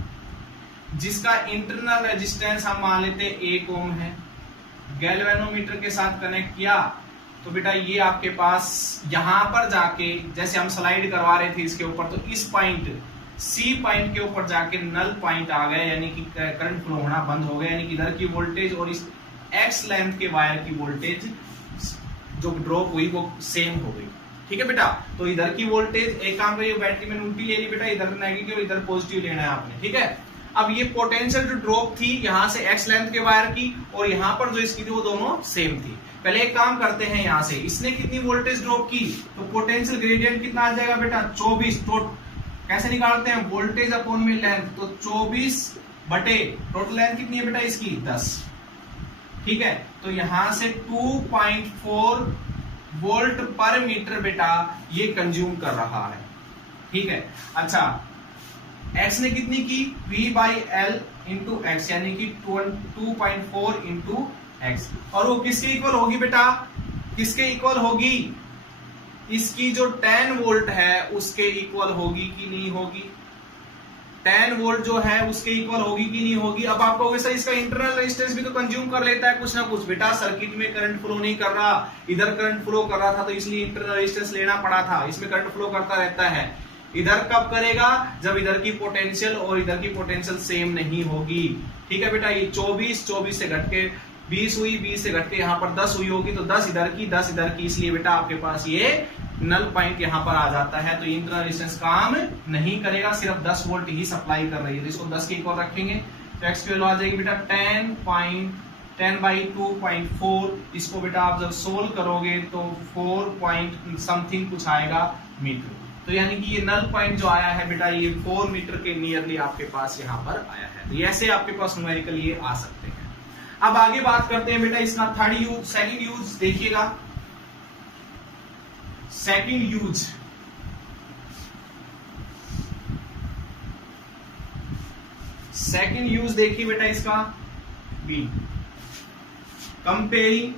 जिसका इंटरनल रेजिस्टेंस हम मान लेते हैं 1 ओम है। गैल्वेनोमीटर के साथ कनेक्ट किया तो बेटा ये आपके पास यहां पर जाके, जैसे हम स्लाइड करवा रहे थे इसके ऊपर, तो इस पॉइंट सी पॉइंट के ऊपर जाके नल पॉइंट आ गया, यानी कि करंट फ्लो होना बंद हो गया, यानी कि इधर की वोल्टेज और इस एक्स लेंथ के वायर की वोल्टेज जो ड्रॉप हुई वो सेम हो गई। ठीक है बेटा, तो इधर की वोल्टेज, एक काम करिए बैटरी में उल्टी ले ली बेटा, इधर नेगेटिव इधर पॉजिटिव लेना है आपने। ठीक है, अब ये पोटेंशियल जो ड्रॉप थी यहां से एक्स लेंथ के वायर की और यहां पर जो इसकी थी वो दोनों सेम थी। पहले एक काम करते हैं, यहां से इसने कितनी वोल्टेज ड्रॉप की, तो पोटेंशियल ग्रेडियंट कितना आ जाएगा बेटा 24। तो कैसे निकालते हैं, वोल्टेज अपॉन में लेंथ, तो 24 बटे टोटल लेंथ कितनी है बेटा इसकी 10। ठीक है, तो यहां से 2.4 वोल्ट पर मीटर बेटा ये कंज्यूम कर रहा है। ठीक है, अच्छा x ने कितनी की, v by L into x, यानी कि 2.4 इंटू एक्स, और वो किसके इक्वल होगी बेटा, किसके इक्वल होगी, इसकी जो 10 वोल्ट है उसके इक्वल होगी कि नहीं होगी, 10 वोल्ट जो है उसके इक्वल होगी कि नहीं होगी। अब आप कहोगे सर इसका इंटरनल रेजिस्टेंस भी तो कंज्यूम कर लेता है कुछ ना कुछ। बेटा सर्किट में करंट फ्लो नहीं कर रहा, इधर करंट फ्लो कर रहा था तो इसलिए इंटरनल रेजिस्टेंस लेना पड़ा था, इसमें करंट फ्लो करता रहता है। इधर कब करेगा, जब इधर की पोटेंशियल और इधर की पोटेंशियल सेम नहीं होगी। ठीक है बेटा, ये 24 से घट के 20 हुई, 20 से घट के यहाँ पर 10 हुई होगी, तो 10 इधर की 10 इधर की, इसलिए बेटा आपके पास ये नल पॉइंट यहाँ पर आ जाता है। तो इंटरनल रेजिस्टेंस काम नहीं करेगा, सिर्फ 10 वोल्ट ही सप्लाई कर रही है, तो इसको 10 के इक्वल रखेंगे तो एक्स की वैल्यू आ जाएगी बेटा 10/2.4। इसको बेटा आप जब सोल्व करोगे तो 4 पॉइंट समथिंग कुछ आएगा मीटर। तो यानी कि ये नल पॉइंट जो आया है बेटा ये 4 मीटर के नियरली आपके पास यहाँ पर आया है। तो ऐसे आपके पास न्यूमेरिकल ये आ सकते हैं। अब आगे बात करते हैं बेटा इसका थर्ड यूज, सेकंड यूज देखिएगा। सेकंड यूज देखिए बेटा इसका B, comparing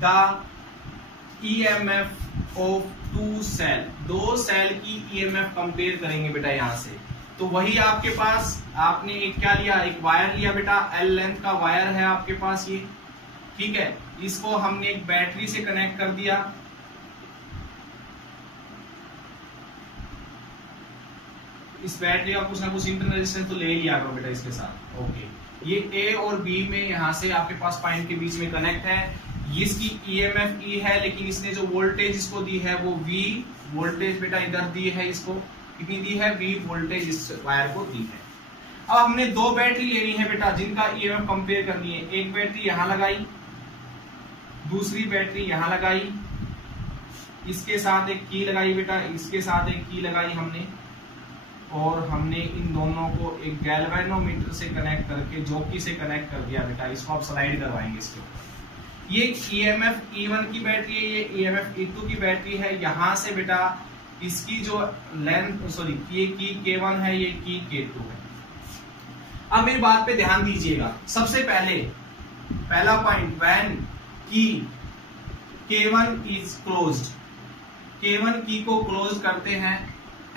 the EMF of 2 cell, 2 cell की ईएमएफ कंपेयर करेंगे बेटा यहां से। तो वही आपके पास आपने एक क्या लिया, एक वायर लिया बेटा, एल लेंथ का वायर है आपके पास ये। ठीक है, इसको हमने एक बैटरी से कनेक्ट कर दिया। इस बैटरी का कुछ ना कुछ इंटरनल रेजिस्टेंस तो ले ही लिया करो बेटा इसके साथ। ओके, ये ए और बी में यहां से आपके पास पॉइंट के बीच में कनेक्ट है। इसकी ईएमएफ ई है, लेकिन इसने जो वोल्टेज इसको दी है वो वी वोल्टेज बेटा इधर दी है, इसको कितनी दी है, वी वोल्टेज इस वायर को दी है। अब हमने 2 बैटरी लेनी है बेटा जिनका ईएमएफ कंपेयर करनी है। एक बैटरी यहां लगाई, दूसरी बैटरी यहां लगाई, इसके साथ एक की लगाई बेटा, इसके साथ एक की लगाई हमने, और हमने इन दोनों को एक गैल्वेनोमीटर से कनेक्ट करके जॉकी से कनेक्ट कर दिया बेटा। इसको आप स्लाइड करवाएंगे इसके ऊपर। ये ईएमएफ E1 की बैटरी है, ये ईएमएफ E2 की बैटरी है। यहां से बेटा इसकी जो लेंथ, सॉरी ये की K1 है, ये की K2 है। अब मेरी बात पे ध्यान दीजिएगा। सबसे पहले पहला पॉइंट, व्हेन की K1 इज क्लोज्ड, K1 की को क्लोज करते हैं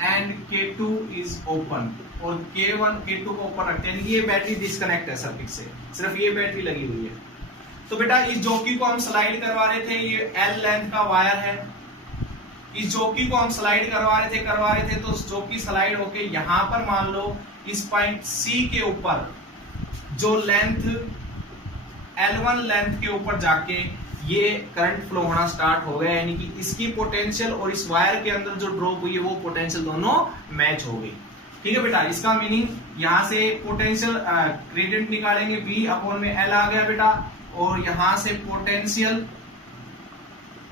एंड K2 इज ओपन, और K2 को ओपन रखते हैं। ये बैटरी डिस्कनेक्ट है सर्किट से, सिर्फ ये बैटरी लगी हुई है। तो बेटा इस जॉकी को हम स्लाइड करवा रहे थे, ये एल लेंथ का वायर है। इस जॉकी को हम स्लाइड करवा रहे थे तो जॉकी स्लाइड होके यहां पर मान लो इस पॉइंट सी के ऊपर जो लेंथ L1 लेंथ के ऊपर जाके ये करंट फ्लो होना स्टार्ट हो गया, यानी कि इसकी पोटेंशियल और इस वायर के अंदर जो ड्रॉप हुई है वो पोटेंशियल दोनों मैच हो गई। ठीक है बेटा, इसका मीनिंग यहां से पोटेंशियल ग्रेडियंट निकालेंगे, V अपॉन में L आ गया बेटा, और यहां से पोटेंशियल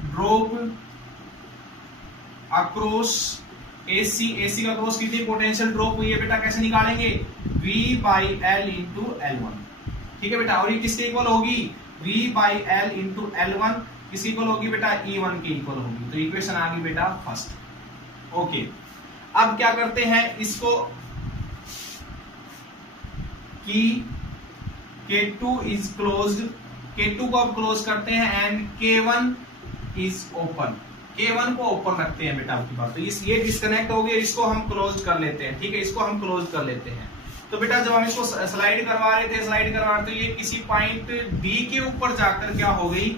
ड्रॉप अक्रॉस AC का क्रॉस कितनी पोटेंशियल ड्रॉप हुई है बेटा, कैसे निकालेंगे, V by L into L1। ठीक है बेटा, और ये किसके इक्वल होगी, V by L into L1 किसके इक्वल होगी बेटा, E1 के इक्वल होगी। तो इक्वेशन आ गई बेटा फर्स्ट। ओके, अब क्या करते हैं, इसको कि K2 इज क्लोज्ड, K2 को अब क्लोज करते हैं and K1 is open, K1 को ओपन रखते हैं बेटा आपकी बात। तो ये डिस्कनेक्ट हो गया, इसको हम क्लोज कर लेते हैं, ठीक है, इसको हम क्लोज कर लेते हैं। तो बेटा जब हम इसको स्लाइड करवा रहे थे तो ये किसी पॉइंट डी के ऊपर जाकर क्या हो गई,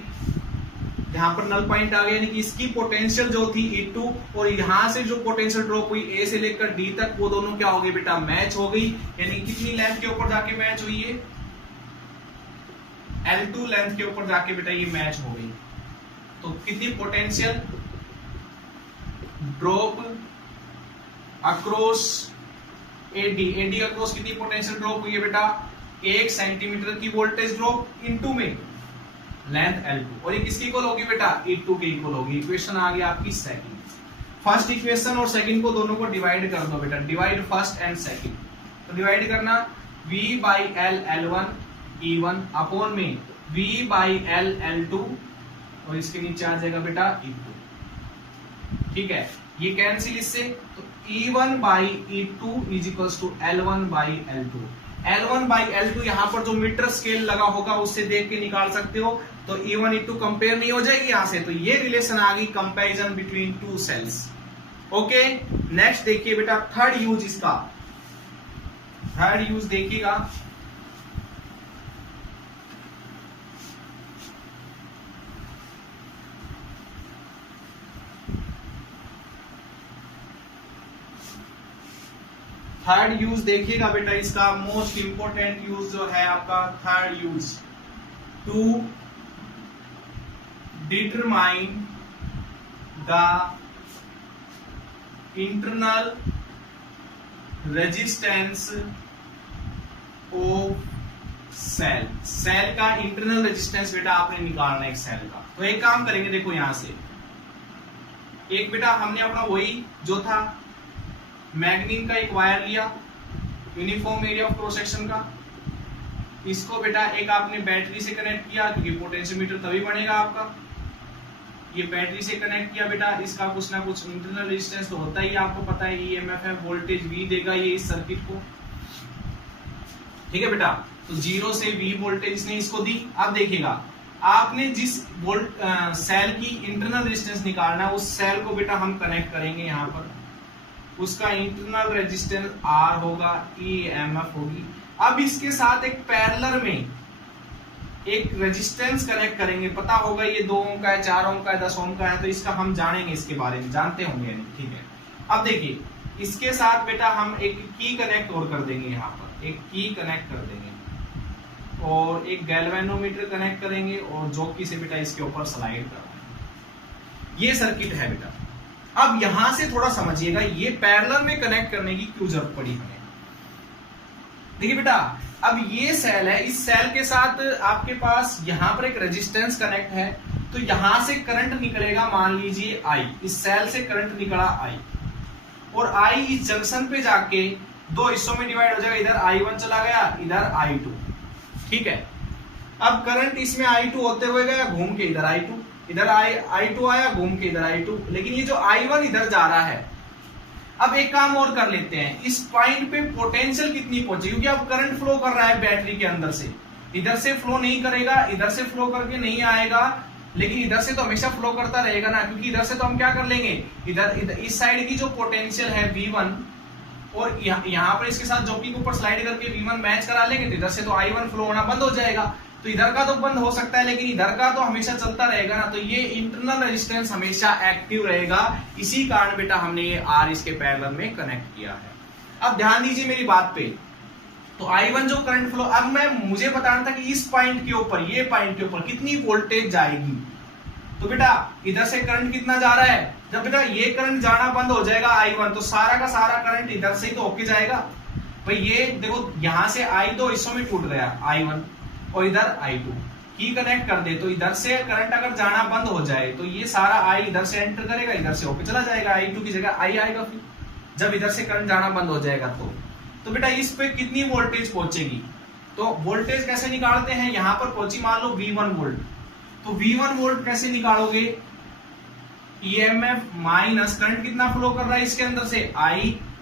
यहाँ पर नल पॉइंट आ गया, यानी कि इसकी पोटेंशियल जो थी E2 और यहाँ से जो पोटेंशियल ड्रॉप हुई A से लेकर D तक, वो दोनों क्या हो गई बेटा, मैच हो गई। यानी कितनी लेंथ के ऊपर जाके मैच हुई है, L2 लेंथ के ऊपर जाके बेटा ये मैच हो गई। तो कितनी potential drop across AD across कितनी पोटेंशियल ड्रॉप हुई है बेटा, 1 सेंटीमीटर की वोल्टेज ड्रॉप इनटू में लेंथ L2, और ये किसकी इक्वल होगी बेटा, E2 के इक्वल होगी। इक्वेशन आ गई आपकी सेकंड। फर्स्ट इक्वेशन और सेकंड को दोनों को डिवाइड कर दो बेटा, डिवाइड फर्स्ट एंड सेकंड। तो डिवाइड करना V by L L1 E1 upon में V बाई L L2, और इसके नीचे आ जाएगा बेटा E2, ठीक है। ये कैंसिल इससे, तो E1 by E2 is equals to L1 by L2। L1 by L2 यहाँ पर जो मीटर स्केल लगा होगा उससे देख के निकाल सकते हो। तो E1 E2 कंपेयर नहीं हो जाएगी यहाँ से, तो ये रिलेशन आ गई comparison between two cells. Okay, next देखिए बेटा थर्ड यूज इसका, थर्ड यूज देखिएगा। थर्ड यूज देखिएगा बेटा, इसका मोस्ट इंपोर्टेंट यूज जो है आपका third use, to determine the internal resistance of cell. Cell का इंटरनल रेजिस्टेंस बेटा आपने निकालना है एक सेल का। तो एक काम करेंगे, देखो यहां से एक बेटा हमने अपना वही जो था मैग्नीन का एक वायर लिया, uniform area of cross section का, इसको बेटा एक आपने बैटरी से कनेक्ट किया, क्योंकि पोटेंशियोमीटर तभी बनेगा आपका। ये बैटरी से कनेक्ट किया बेटा, इसका कुछ ना कुछ इंटरनल रेजिस्टेंस तो होता ही, आपको पता है ईएमएफ है, वोल्टेज V देगा ये इस सर्किट को, ठीक है बेटा। तो 0 से V वोल्टेज इसने इसको दी। अब देखिएगा आपने जिस सेल की इंटरनल रेजिस्टेंस निकालना है, उस सेल को बेटा हम कनेक्ट करेंगे यहाँ पर, उसका इंटरनल रेजिस्टेंस R होगा, ईएमएफ होगी। अब इसके साथ एक पैरेलल में एक रेजिस्टेंस कनेक्ट करेंगे, पता होगा ये 2 ओम का है, 4 ओम का है, 10 ओम का है, तो इसका हम जानेंगे, इसके बारे में जानते होंगे, ठीक है। अब देखिए इसके साथ बेटा हम एक की कनेक्ट और कर देंगे, यहाँ पर एक की कनेक्ट कर देंगे और एक गैल्वेनोमीटर कनेक्ट करेंगे और जॉकी से बेटा इसके ऊपर स्लाइड करवाएंगे। ये सर्किट है बेटा। अब यहां से थोड़ा समझिएगा, ये पैरेलल में कनेक्ट करने की क्यों जरूरत पड़ी हमें। देखिए बेटा, अब ये सेल है, इस सेल के साथ आपके पास यहां पर एक रेजिस्टेंस कनेक्ट है, तो यहां से करंट निकलेगा, मान लीजिए I, इस सेल से करंट निकला I, और I इस जंक्शन पे जाके 2 हिस्सों में डिवाइड हो जाएगा, इधर I1 चला गया, इधर I2, ठीक है। अब करंट इसमें I2 होते हुए गया, घूम के इधर I2, इधर I2 आया, घूम के इधर I2, लेकिन ये जो I1 इधर जा रहा है। अब एक काम और कर लेते हैं, इस पॉइंट पे पोटेंशियल कितनी पहुंची, क्योंकि अब करंट फ्लो कर रहा है बैटरी के अंदर से, इधर से फ्लो नहीं करेगा, इधर से फ्लो करके नहीं आएगा, लेकिन इधर से तो हमेशा फ्लो करता रहेगा ना, क्योंकि इधर से तो हम क्या कर लेंगे, इधर इस साइड की जो पोटेंशियल है V1, और यहाँ पर इसके साथ जॉकी के ऊपर स्लाइड करके V1 मैच करा लेंगे, तो इधर से तो I1 फ्लो होना बंद हो जाएगा। तो इधर का तो बंद हो सकता है, लेकिन इधर का तो हमेशा चलता रहेगा ना, तो ये इंटरनल रेजिस्टेंस हमेशा एक्टिव रहेगा। इसी कारण बेटा हमने ये R इसके पैरेलल में कनेक्ट किया है। अब ध्यान दीजिए मेरी बात पे, तो I1 जो करंट फ्लो, अब मुझे बताना था कि इस पॉइंट के ऊपर, ये पॉइंट के ऊपर कितनी वोल्टेज जाएगी। तो बेटा इधर से करंट कितना जा रहा है, जब बेटा ये करंट जाना बंद हो जाएगा I1, तो सारा का सारा करंट इधर से ही तो होके जाएगा। भाई ये देखो यहां से I2 हिस्सों में टूट गया, I1 और इधर I2 की कनेक्ट कर दे, तो इधर से करंट अगर जाना बंद हो जाए तो ये सारा I इधर से एंटर करेगा, इधर से होके चला जाएगा, I2 की जगह I आएगा फिर जब इधर से करंट जाना बंद हो जाएगा। तो बेटा इस पे कितनी वोल्टेज पहुंचेगी, तो वोल्टेज कैसे निकालते हैं, यहां पर पहुंची मान लो V1 वोल्ट, तो V1 वोल्ट कैसे निकालोगे, EMF माइनस करंट कितना फ्लो कर रहा है इसके अंदर से, I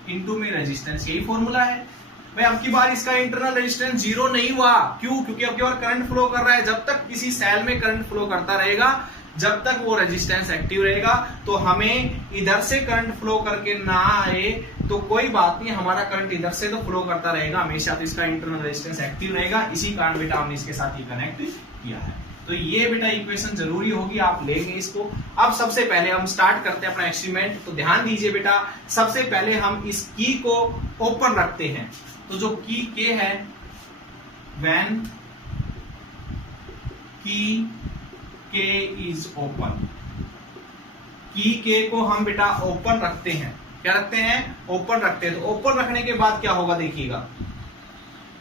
इंटू में रेजिस्टेंस, यही फॉर्मूला है। भाई अब की बार इसका इंटरनल रेजिस्टेंस 0 नहीं हुआ, क्यों? क्योंकि अब की बार करंट फ्लो कर रहा है। जब तक किसी सेल में करंट फ्लो करता रहेगा, जब तक वो रेजिस्टेंस एक्टिव रहेगा, तो हमें इधर से करंट फ्लो करके ना आए तो कोई बात नहीं, हमारा करंट इधर से तो फ्लो करता रहेगा हमेशा, तो इसका इंटरनल रेजिस्टेंस एक्टिव रहेगा। इसी कारण बेटा हमने इसके साथ ही कनेक्ट किया है। तो ये बेटा इक्वेशन जरूरी होगी, आप लेंगे इसको। अब सबसे पहले हम स्टार्ट करते हैं अपना एक्सपेरिमेंट। तो ध्यान दीजिए बेटा, सबसे पहले हम इस की को ओपन रखते हैं। तो जो की के है, व्हेन की के इज ओपन, की के को हम बेटा ओपन रखते हैं। क्या रखते हैं? ओपन रखते हैं। तो ओपन रखने के बाद क्या होगा देखिएगा,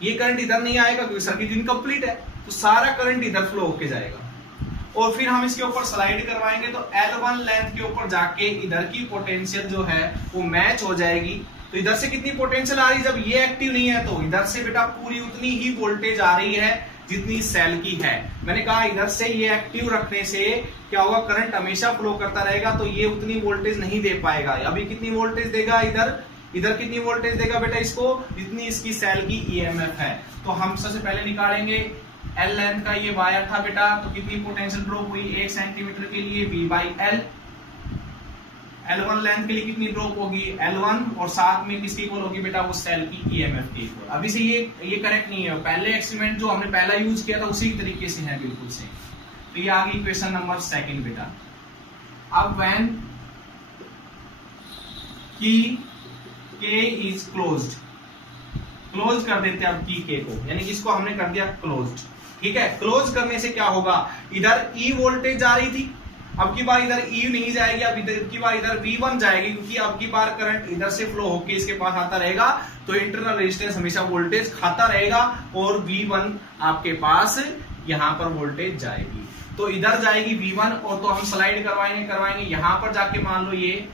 ये करंट इधर नहीं आएगा क्योंकि सर्किट इनकम्प्लीट है, तो सारा करंट इधर फ्लो होके जाएगा। और फिर हम इसके ऊपर स्लाइड करवाएंगे तो L1 लेंथ के ऊपर जाके इधर की पोटेंशियल जो है वो मैच हो जाएगी। तो इधर से कितनी पोटेंशियल आ रही है, जब ये एक्टिव नहीं है तो इधर से बेटा पूरी उतनी ही वोल्टेज आ रही है जितनी सेल की है। मैंने कहा इधर से ये एक्टिव रखने से क्या होगा, करंट हमेशा फ्लो करता रहेगा, तो ये उतनी वोल्टेज नहीं दे पाएगा। अभी कितनी वोल्टेज देगा इधर कितनी वोल्टेज देगा बेटा इसको, जितनी इसकी सेल की ईएमएफ है। तो हम सबसे पहले निकालेंगे एल लेंथ का ये वायर था बेटा, तो कितनी पोटेंशियल ड्रॉप हुई 1 सेंटीमीटर के लिए V/L। L1 लेंथ के लिए कितनी ड्रॉप होगी L1, और साथ में किसकी इक्वल होगी बेटा, वो सेल की ईएमएफ की इक्वल। अभी से ये करेक्ट नहीं है, पहले एक्सपेरिमेंट जो हमने पहला यूज किया था उसी तरीके से है बिल्कुल से। तो ये आ गई क्वेश्चन नंबर 2 बेटा। अब व्हेन की के इज क्लोज्ड, क्लोज कर देते हैं अब की के को, यानी कि इसको हमने कर दिया क्लोज्ड। ठीक है, क्लोज करने से क्या होगा, इधर ई वोल्टेज जा रही थी, अब की बार इधर ई नहीं जाएगी, अब इधर की बार इधर V1 जाएगी, क्योंकि अब की बार करंट इधर से फ्लो होके इसके पास आता रहेगा, तो इंटरनल रेजिस्टेंस हमेशा वोल्टेज खाता रहेगा और V1 आपके पास यहां पर वोल्टेज जाएगी। तो इधर जाएगी V1, और तो हम स्लाइड करवाएंगे यहां पर जाके, मान लो ये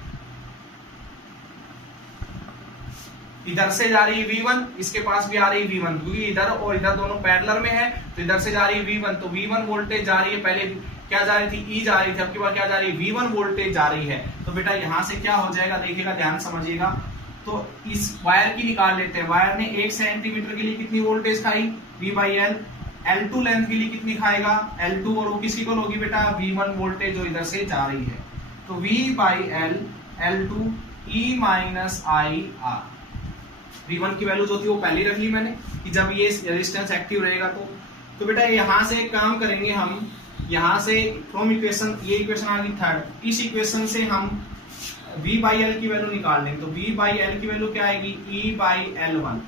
इधर से जा रही है V1, इसके पास भी आ रही है V1, क्योंकि इधर और इधर दोनों पैरेलल में है, तो इधर से जा रही है V1, तो V1 वोल्टेज जा रही है, पहले क्या जा रही थी, E जा रही थी, अब की बार क्या जा रही है, V1 वोल्टेज जा रही है। तो बेटा यहां से क्या हो जाएगा देखिएगा, ध्यान समझिएगा। तो इस वायर की निकाल लेते हैं, वायर ने 1 सेंटीमीटर के लिए कितनी वोल्टेज खाई V/L, L2 लेंथ के लिए कितनी खाएगा L2, और वो किसकी इक्वल होगी बेटा, V1 वोल्टेज जो इधर से जा रही है। तो V/L L2 E-IR, V1 की वैल्यू जो थी वो पहले रख ली मैंने कि जब ये रेजिस्टेंस एक्टिव रहेगा तो बेटा यहां से एक काम करेंगे हम, यहां से फ्रॉम इक्वेशन, ये इक्वेशन आ गई 3rd, इस इक्वेशन से हम V/L की वैल्यू निकाल लेंगे। तो V/L की वैल्यू क्या आएगी, E/L1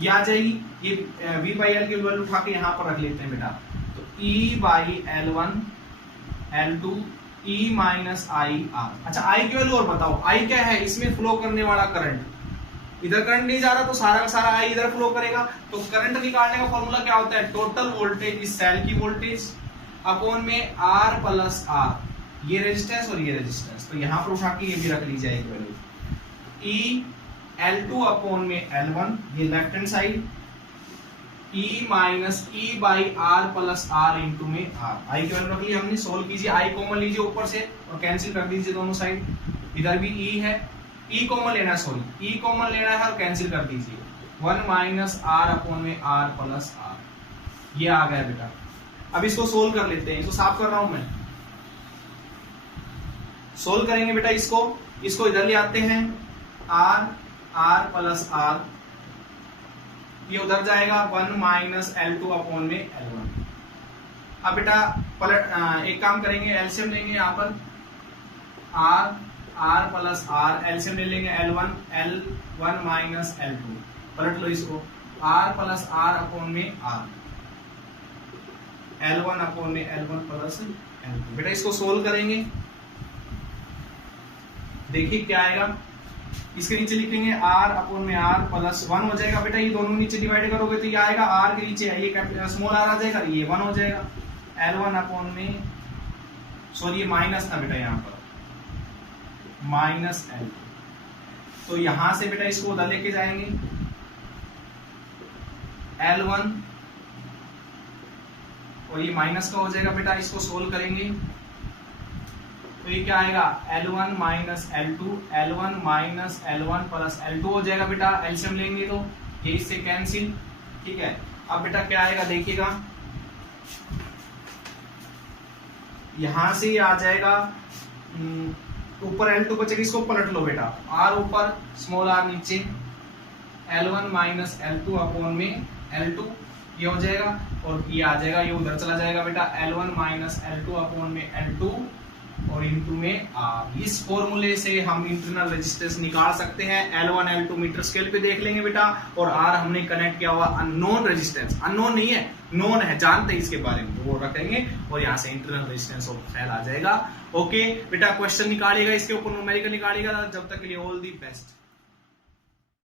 ये आ जाएगी। ये V/L की वैल्यू उठा के यहां पर रख लेते हैं बेटा। तो E/L1 L2 E-IR। अच्छा I की वैल्यू और बताओ, I क्या है, इसमें फ्लो करने वाला करंट, इधर करंट नहीं जा रहा तो सारा का सारा I इधर फ्लो करेगा। तो करंट निकालने का फॉर्मूला क्या होता है, टोटल वोल्टेज इस सेल की वोल्टेज अपॉन में R प्लस R, ये रेजिस्टेंस और ये रेजिस्टेंस, तो यहां पर उठा के ये भी रख ली जाएगी वैल्यू। E L2 अपॉन में L1, ये left hand side, E minus E/R plus R into में R। I की वैल्यू रख ली हमने, सोल्व कीजिए, I कॉमन लीजिए ऊपर से और कैंसिल कर दीजिए दोनों साइड, इधर भी E है, E कॉमन लेना है, सॉरी E कॉमन लेना है और कैंसिल कर दीजिए, 1 माइनस R अपॉन में R प्लस R, ये आ गया बेटा। अब इसको सोल्व कर लेते हैं, इसको साफ कर रहा हूं मैं, सोल्व करेंगे बेटा इसको इधर ले आते हैं, R प्लस R, ये उधर जाएगा 1 माइनस L2 अपॉन में L1। अब बेटा पलट एक काम करेंगे, एलसीएम लेंगे यहाँ पर, R प्लस R, एलसीएम ले लेंगे L1 माइनस L2, पलट लो इसको, R प्लस R अपॉन में R, L1 अपॉन में L1 प्लस L2। बेटा इसको सोल्व करेंगे, देखिए क्या आएगा, इसके नीचे लिखेंगे R अपॉन में R प्लस 1 हो जाएगा बेटा, ये दोनों नीचे डिवाइड करोगे तो ये आएगा, R के नीचे ये स्मॉल R आ जाएगा, ये 1 हो जाएगा, L1 अपॉन में, सॉरी ये माइनस था बेटा यहाँ पर, माइनस L। तो यहां से बेटा इसको उधर लेके जाएंगे, L1 और ये माइनस का हो जाएगा बेटा, इसको सोल्व करेंगे तो ये क्या आएगा L1 minus L2, L1 minus L1 plus L2 हो जाएगा बेटा, एलसीएम लेंगे तो ये इससे कैंसिल, ठीक है। अब बेटा क्या आएगा देखिएगा, यहां से ये आ जाएगा ऊपर L2 बचेगा, इसको पलट लो बेटा, R ऊपर स्मॉल r नीचे, L1 माइनस L2 अपॉन में L2 ये हो जाएगा, और ये आ जाएगा, ये उधर चला जाएगा बेटा, L1 माइनस L2 अपॉन में L2 और इनटू में R। इस फॉर्मूले से हम इंटरनल रेजिस्टेंस निकाल सकते हैं। L1 L2 मीटर स्केल पे देख लेंगे बेटा, और R हमने कनेक्ट किया हुआ अननोन रेजिस्टेंस, अननोन नहीं है, नोन है, जानते हैं इसके बारे में, वो रखेंगे और यहाँ से इंटरनल रेजिस्टेंस ऑफ सेल आ जाएगा। ओके बेटा, क्वेश्चन निकालिएगा इसके ऊपर, न्यूमेरिकल निकालिएगा। जब तक के लिए ऑल दी बेस्ट।